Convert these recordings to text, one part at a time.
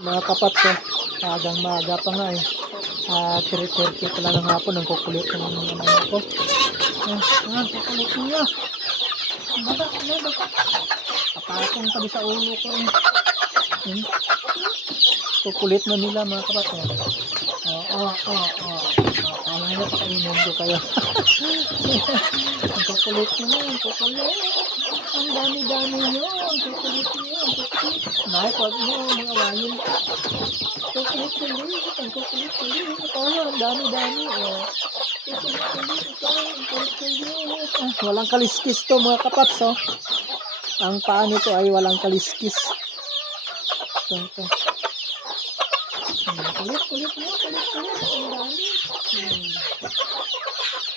Mga kapat ko, agang maaga pa nga eh. 3:30 pala ng hapon, ang kukulit ng ano ko. Kukulit niya. Baba. Papatong pa sa ulo ko eh. Kukulit na nila mga kapat ko. Kala nyo pakainin ko kayo. Ang kukulit nyo na, kukulit. Ang dami-dami nyo, ang kukulit nyo, ang kukulit. Huwag nyo, mga wayin. Kukulit. Ang dami-dami. Kukulit. Walang kaliskis to mga kapats, oh. Ang paa nito ay walang kaliskis. Ito. Kulit mo.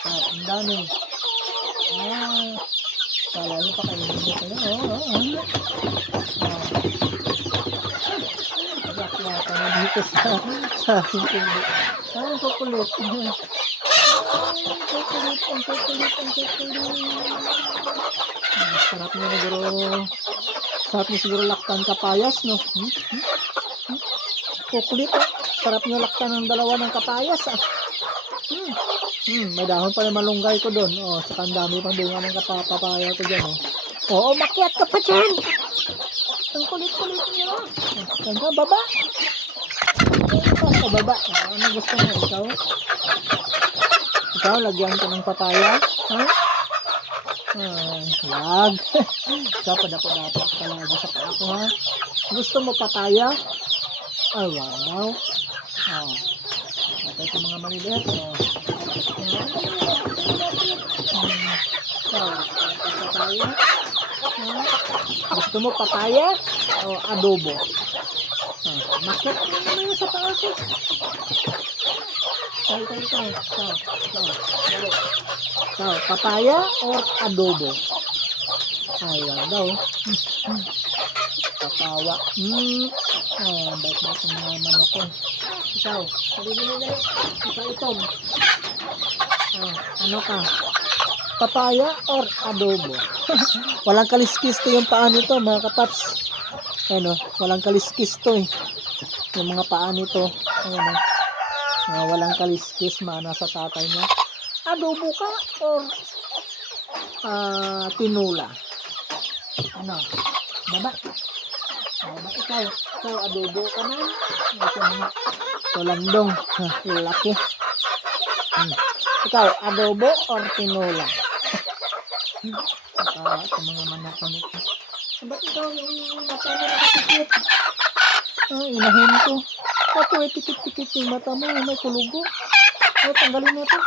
Ang dami. Kala nyo pa kayo nyo kayo. Laklata na dito sa aking kundi. Ang kukulit. Ang kukulit. Sarap nyo siguro laktan kapayas, no? Kukulit, oh. Sarap nyo laktan ng dalawa ng kapayas, ah. May dahon pa yung malunggay ko doon. Saka ang dami pang bunga ng papaya ko dyan, oh. Oo, makiat ka pa dyan. Ang kulit-kulit nyo. Saan ka, baba? Sa baba. Ano gusto mo, ikaw? Ikaw, lagyan ko ng papaya? Ha? Lag. Ikaw, padapo-dapo palagi sa paa ko, ha? Gusto mo papaya? Ay, wow. Ito yung mga maliliit, papaya. Gusto mo papaya o adobo? Makit naman yung sa paa ko. Papaya or adobo? Ayan daw. Patawa. Baik yung mga manok ko. Ikaw, dali. Ikaw itong. Ano ka? Papaya or adobo? Walang kaliskis to yung paa nito mga kapats. Walang kaliskis to eh. Yung mga paa nito. Walang kaliskis, mana sa tatay niya. Adobo ka or tinula? Baba ikaw adobo ka na. Ito mga tulandong. Laki. Ikaw, adobo or tinula? Ito mga manok ko nito. Ba't ikaw yung mata mo nakatikit? Inahin ko. Ito ay tikit-tikit yung mata mo. May kulugo. Tanggalin na ito.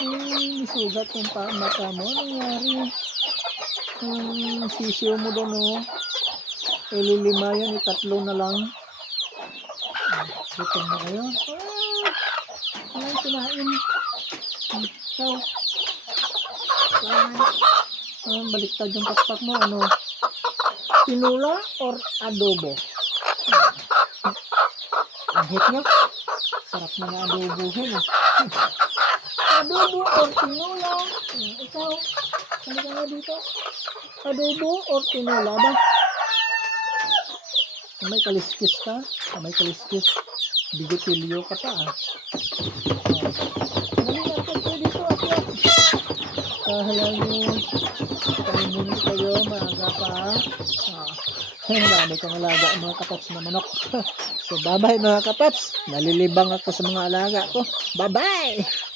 Nisugat yung mata mo. Anong nangyari? Sisiyo mo doon, oh. Ililima yan, 3 na lang. Gutom na kayo. Ayan, kinain. Ikaw. Baliktad yung pakpak mo, tinula or adobo? Ang hit nyo. Sarap na nga adobohin, eh. Adobo or tinula? Ikaw, halika nga dito. Adobo or tinula ba? May kaliskis ka? May kaliskis. Bigotilyo ka pa, ah. Dali natin kayo dito, akyat. Kahalan nyo. Kainin kayo, maaga pa. Ang dami kong alaga mga kapaps na manok. So, bye-bye mga kapaps. Nalilibang ako sa mga alaga ko. Bye-bye!